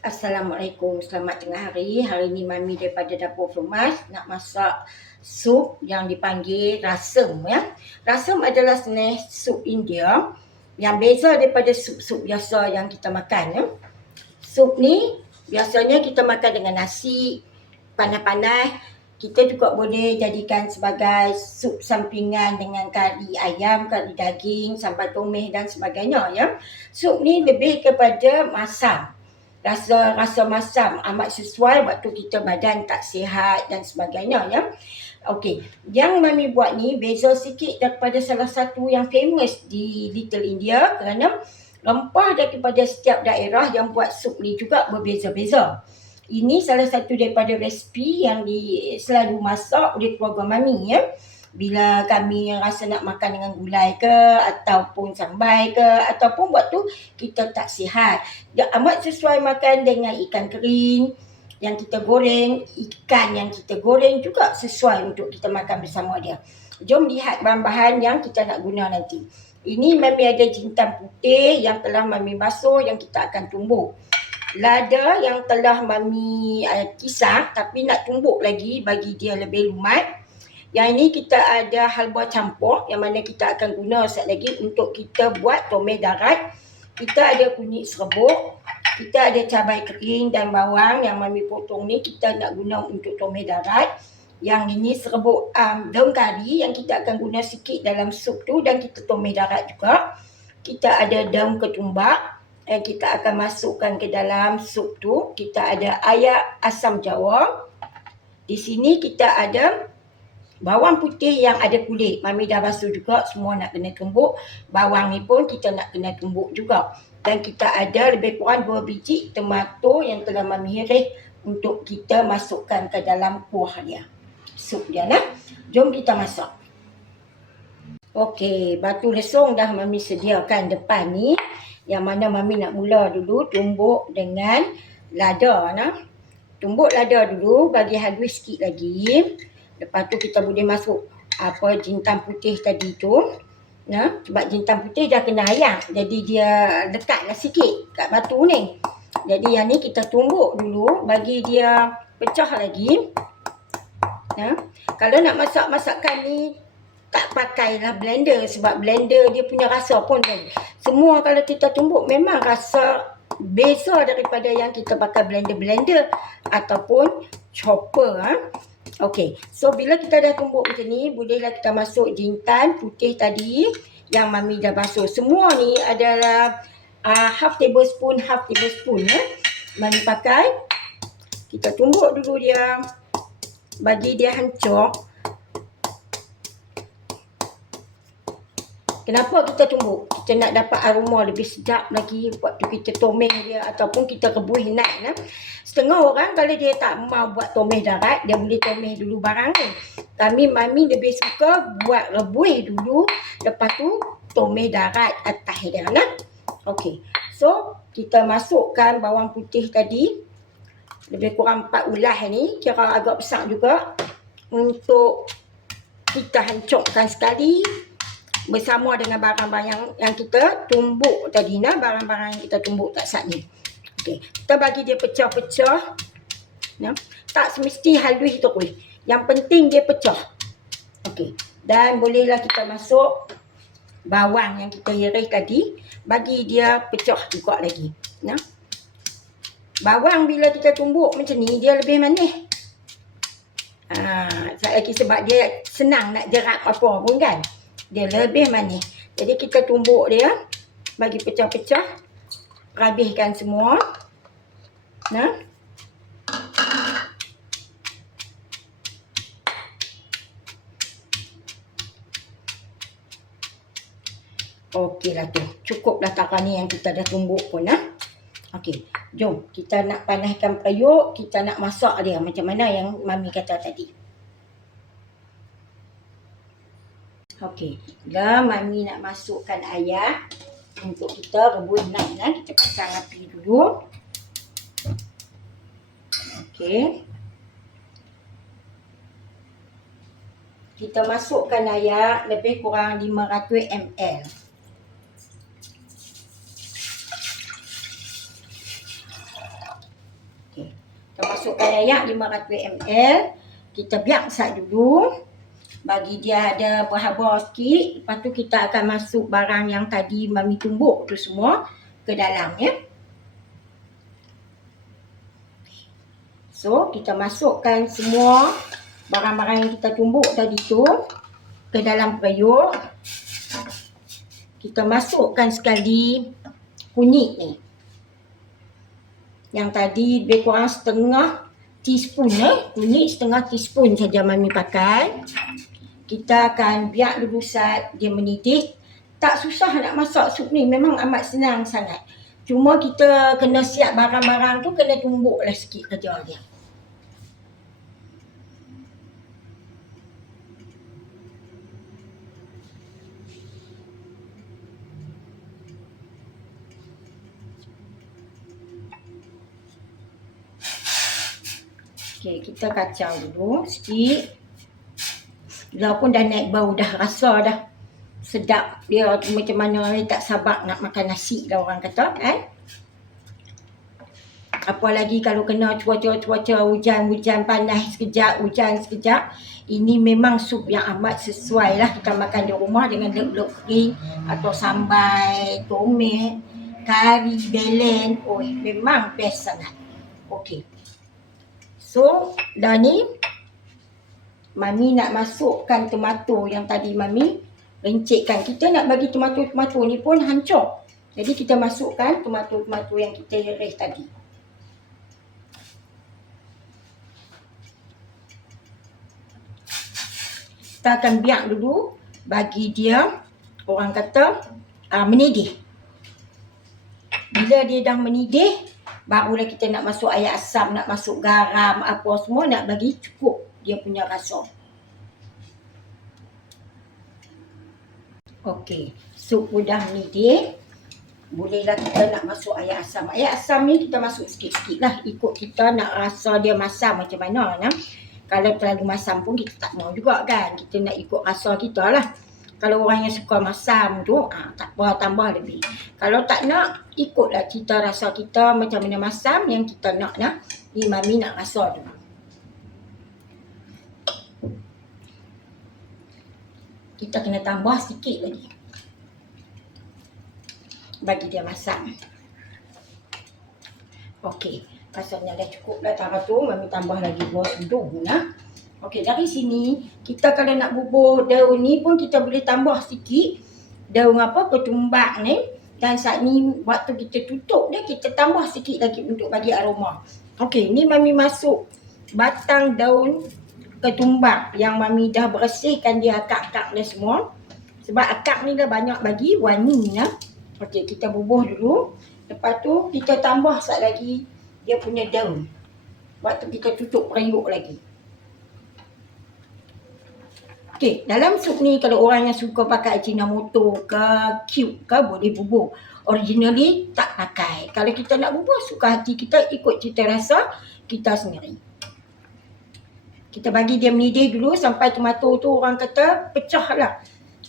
Assalamualaikum, selamat tengah hari. Hari ni Mami daripada Dapur Femas nak masak sup yang dipanggil rasam ya. Rasam adalah jenis sup India yang beza daripada sup-sup biasa yang kita makan ya. Sup ni biasanya kita makan dengan nasi panas-panas. Kita juga boleh jadikan sebagai sup sampingan dengan kari ayam, kari daging, sambal tumis dan sebagainya ya. Sup ni lebih kepada masam. Rasa masam amat sesuai waktu kita badan tak sihat dan sebagainya ya. Okey, yang Mami buat ni beza sikit daripada salah satu yang famous di Little India kerana rempah daripada setiap daerah yang buat sup ni juga berbeza-beza. Ini salah satu daripada resipi yang selalu masak oleh keluarga Mami ya. Bila kami rasa nak makan dengan gulai ke ataupun sambal ke ataupun waktu kita tak sihat, dia amat sesuai makan dengan ikan kering yang kita goreng, ikan yang kita goreng juga sesuai untuk kita makan bersama dia. Jom lihat bahan-bahan yang kita nak guna nanti. Ini Mami ada jintan putih yang telah Mami basuh yang kita akan tumbuk. Lada yang telah Mami kisar tapi nak tumbuk lagi bagi dia lebih lumat. Yang ini kita ada halwa campur yang mana kita akan guna sekali lagi untuk kita buat tumis darat. Kita ada kunyit serbuk, kita ada cabai kering dan bawang yang Mami potong ni kita nak guna untuk tumis darat. Yang ini serbuk daun kari yang kita akan guna sikit dalam sup tu dan kita tumis darat juga. Kita ada daun ketumbak yang kita akan masukkan ke dalam sup tu. Kita ada ayak asam jawa. Di sini kita ada bawang putih yang ada kulit. Mami dah basuh juga, semua nak kena tumbuk. Bawang ni pun kita nak kena tumbuk juga. Dan kita ada lebih kurang 2 biji tomato yang telah Mami iris untuk kita masukkan ke dalam kuah dia. Sup dia lah. Jom kita masak. Okey, batu lesung dah Mami sediakan depan ni. Yang mana Mami nak mula dulu tumbuk dengan lada nah. Tumbuk lada dulu, bagi halus sikit lagi. Lepas tu kita boleh masuk jintan putih tadi tu. Nah, sebab jintan putih dah kena ayak. Jadi dia lekatlah sikit kat batu ni. Jadi yang ni kita tumbuk dulu bagi dia pecah lagi. Nah, kalau nak masak masakan ni tak pakailah blender sebab blender dia punya rasa pun kan. Semua kalau kita tumbuk memang rasa beza daripada yang kita pakai blender ataupun chopper Okey, so bila kita dah tumbuk macam ni, bolehlah kita masuk jintan putih tadi yang Mami dah basuh. Semua ni adalah half tablespoon Mami pakai. Kita tumbuk dulu dia, bagi dia hancur. Kenapa kita tumbuk? Kita nak dapat aroma lebih sedap lagi waktu kita tumis dia ataupun kita rebus naik. Setengah orang kalau dia tak mau buat tumis darat, dia boleh tumis dulu barang ni. Mami lebih suka buat rebus dulu, lepas tu tumis darat atas dia nah. Okey. So, kita masukkan bawang putih tadi. Lebih kurang 4 ulas ni, kira agak besar juga. Untuk kita hancurkan sekali bersama dengan barang-barang yang kita tumbuk tadi nah, barang-barang yang kita tumbuk kat saat ni. Okey, kita bagi dia pecah-pecah. Nah, tak semesti halus terus. Yang penting dia pecah. Okey, dan bolehlah kita masuk bawang yang kita iris tadi, bagi dia pecah juga lagi. Nah. Bawang bila kita tumbuk macam ni dia lebih manis. Lagi sebab dia senang nak jerat apa pun kan. Dia lebih manis. Jadi kita tumbuk dia bagi pecah-pecah. Habiskan semua. Nah. Okeylah tu. Cukuplah takat ni yang kita dah tumbuk pun nah. Okey, jom kita nak panaskan periuk, kita nak masak dia macam mana yang Mami kata tadi. Okey, dah Mami nak masukkan air untuk kita rebus naik. Kita pasang api dulu. Okey. Kita masukkan air lebih kurang 500 ml. masukkan air 500 ml. Kita biar sat dulu. Bagi dia ada berhabar sikit. Lepas tu kita akan masuk barang yang tadi Mami tumbuk tu semua ke dalam ya. So, kita masukkan semua barang-barang yang kita tumbuk tadi tu ke dalam periuk. Kita masukkan sekali kunyit ni. Yang tadi lebih kurang setengah teaspoon kunyit setengah teaspoon saja Mami pakai. Kita akan biar dulu sat dia mendidih. Tak susah nak masak sup ni, memang amat senang sangat. Cuma kita kena siap barang-barang tu, kena tumbuklah sikit kerja dia. Okey, kita kacau dulu sikit. Walaupun dah naik bau, dah rasa dah sedap. Dia macam mana ni, tak sabar nak makan nasi dah orang kata kan. Apalagi kalau kena cuaca hujan panas sekejap, hujan sekejap. Ini memang sup yang amat sesuai lah kita makan di rumah dengan lauk-lauk kering atau sambal, tomat, kari, belen. Oh, memang best sangat. Okey. So, dah ni Mami nak masukkan tomato yang tadi Mami rencikkan. Kita nak bagi tomato ni pun hancur. Jadi kita masukkan tomato yang kita iris tadi. Kita akan biar dulu bagi dia, orang kata, mendidih. Bila dia dah mendidih, barulah kita nak masuk air asam, nak masuk garam, apa semua, nak bagi cukup dia punya rasa. Okey, sup dah mendidih. Bolehlah kita nak masuk air asam. Air asam ni kita masuk sikit-sikit lah, ikut kita nak rasa dia masam macam mana. Nah. Kalau terlalu masam pun kita tak mau juga kan. Kita nak ikut rasa kita lah. Kalau orang yang suka masam tu, tak apa, tambah lebih. Kalau tak nak, ikutlah cita rasa kita macam mana masam yang kita nak. Ni Mami nak rasa tu. Kita kena tambah sikit lagi. Bagi dia masam. Okey, rasanya dah cukup dah taruh tu. Mami tambah lagi 2 sudung lah. Okey, dari sini kita kalau nak bubur daun ni pun kita boleh tambah sikit daun ketumbak ni. Dan saat ni waktu kita tutup dia, kita tambah sikit lagi untuk bagi aroma. Okey, ni Mami masuk batang daun ketumbak yang Mami dah bersihkan dia akak-akak dia semua. Sebab akak ni dah banyak bagi wangi lah. Okey, kita bubuh dulu. Lepas tu kita tambah sat lagi dia punya daun. Waktu kita tutup periuk lagi. Okey, dalam sup ni kalau orang yang suka pakai Ajinomoto ke cube ke boleh bubur. Originally tak pakai. Kalau kita nak bubur, suka hati kita, ikut cita rasa kita sendiri. Kita bagi dia mendidih dulu sampai tomato tu orang kata pecah lah.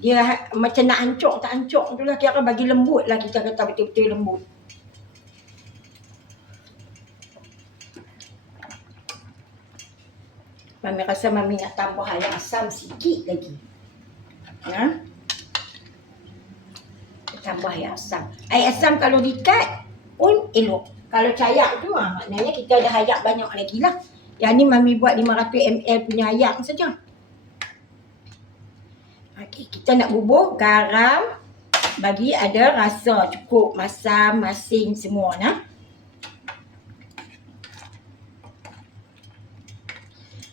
Dia macam nak hancur tak hancur tu lah. Kira bagi lembut lah, kita kata betul-betul lembut. Mami rasa Mami nak tambah air asam sikit lagi. Tambah air asam. Air asam kalau dikat pun elok. Kalau cayak tu maknanya kita dah ayak banyak lagi lah. Yang ni Mami buat 500 ml punya ayak saja. Okey, kita nak bubur garam bagi ada rasa cukup, masam, masin semua nah.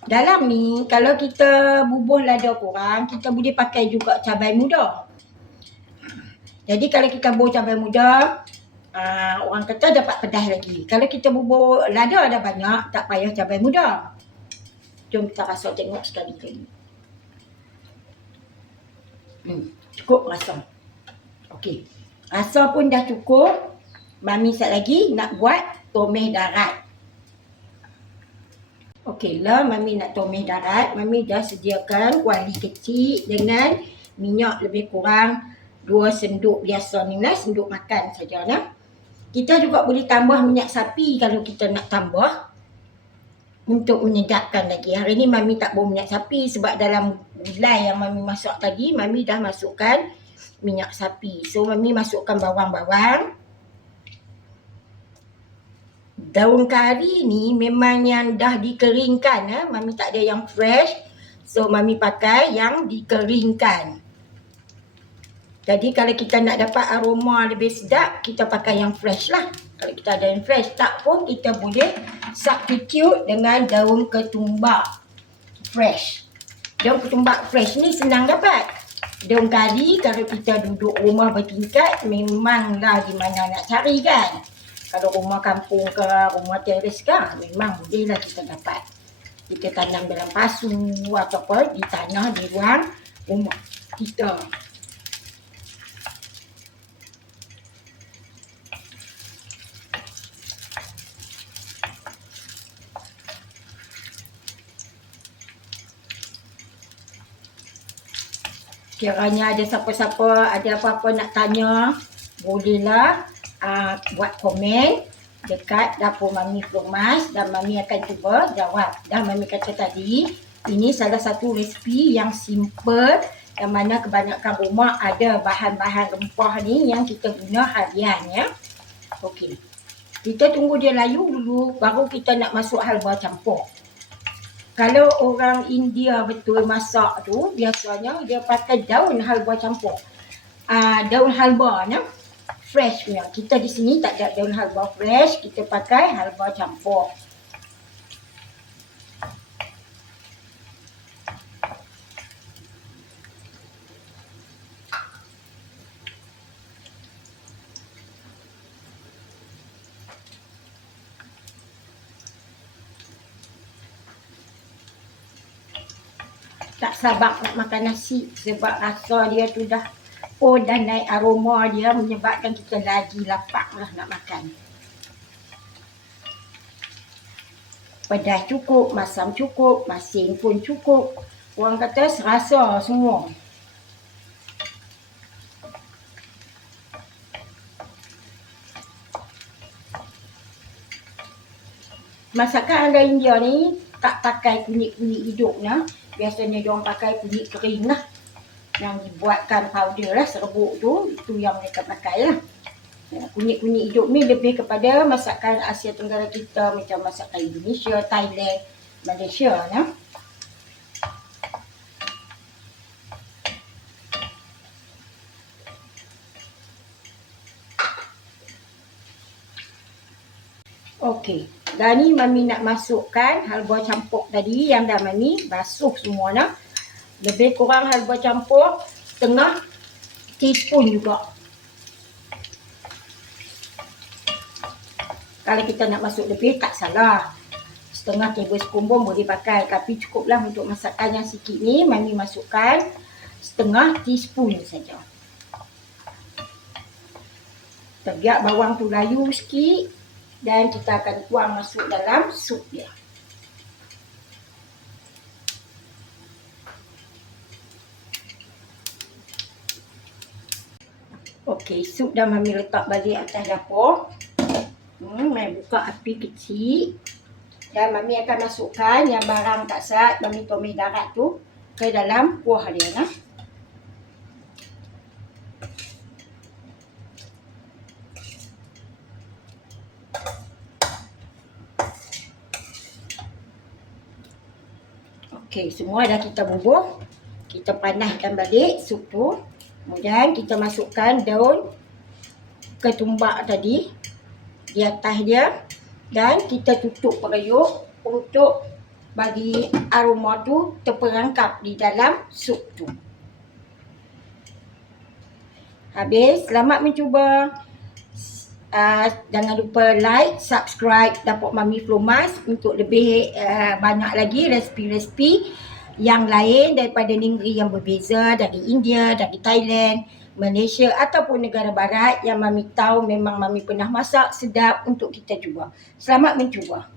Dalam ni, kalau kita bubuh lada kurang, kita boleh pakai juga cabai muda. Jadi kalau kita bubuh cabai muda, orang kata dapat pedas lagi. Kalau kita bubuh lada dah banyak, tak payah cabai muda. Jom kita rasa tengok sekali lagi. Cukup rasa. Okey. Rasa pun dah cukup. Mami sat lagi nak buat tumis darat. Okey lah, Mami nak tumis darat. Mami dah sediakan kuali kecil dengan minyak lebih kurang 2 senduk biasa ni lah, senduk makan saja lah. Kita juga boleh tambah minyak sapi kalau kita nak tambah. untuk menyedapkan lagi. Hari ni Mami tak bau minyak sapi sebab dalam gulai yang Mami masak tadi, Mami dah masukkan minyak sapi. So Mami masukkan bawang-bawang. Daun kari ni memang yang dah dikeringkan. Mami tak ada yang fresh. So Mami pakai yang dikeringkan. Jadi kalau kita nak dapat aroma lebih sedap, kita pakai yang fresh lah. Kalau kita ada yang fresh, tak pun kita boleh substitute dengan daun ketumbak fresh. Daun ketumbak fresh ni senang dapat. Daun kari kalau kita duduk rumah bertingkat, memanglah di mana nak cari kan. Kalau rumah kampung ke, rumah teres ke, memang bolehlah kita dapat. Kita tanam dalam pasu ataupun di tanah di ruang rumah kita. Kiranya ada siapa-siapa ada apa-apa nak tanya, bolehlah buat komen dekat dapur Mami Flomas dan Mami akan cuba jawab. Dan Mami kata tadi, ini salah satu resipi yang simple yang mana kebanyakan rumah ada bahan-bahan rempah ni yang kita guna harian ya. Okey. Kita tunggu dia layu dulu baru kita nak masuk halwa campur. Kalau orang India betul masak tu, biasanya dia pakai daun halwa campur. Daun halwa ni fresh punya. Kita di sini tak ada daun halwa fresh, kita pakai halwa campur. Tak sabar nak makan nasi sebab rasa dia tu dah dan naik aroma dia menyebabkan kita lagi lapar lah nak makan. Pedas cukup, masam cukup, masin pun cukup. Orang kata serasa semua. Masakan ala India ni tak pakai kunyit-kunyit hidup lah. Biasanya diorang pakai kunyit kering lah. Yang dibuatkan powder lah, serbuk tu. Itu yang mereka pakai lah. Kunyit-kunyit hidup ni lebih kepada masakan Asia Tenggara kita. Macam masakan Indonesia, Thailand, Malaysia lah. Okey. Dan ni Mami nak masukkan halwa campur tadi yang dah Mami basuh semua lah. Lebih kurang halwa campur setengah teaspoon juga. Kalau kita nak masuk lebih tak salah. Setengah tablespoon pun boleh pakai. Tapi cukuplah untuk masakan yang sikit ni Mami masukkan setengah teaspoon saja. Kita biar bawang tu layu sikit. Dan kita akan tuang masuk dalam sup dia. Okey, sup dah Mami letak balik atas dapur. Mami buka api kecil. Dan Mami akan masukkan yang barang tak sat, Mami tumis darat tu ke dalam kuah dia lah. Okey, semua dah kita bubuh. Kita panaskan balik sup tu. Kemudian kita masukkan daun ketumbak tadi di atas dia. Dan kita tutup periuk untuk bagi aroma tu terperangkap di dalam sup tu. Habis, selamat mencuba. Jangan lupa like, subscribe Dapur Mami Flomas untuk lebih banyak lagi resipi-resipi yang lain daripada negeri yang berbeza, dari India, dari Thailand, Malaysia ataupun negara barat yang Mami tahu memang Mami pernah masak sedap untuk kita cuba. Selamat mencuba.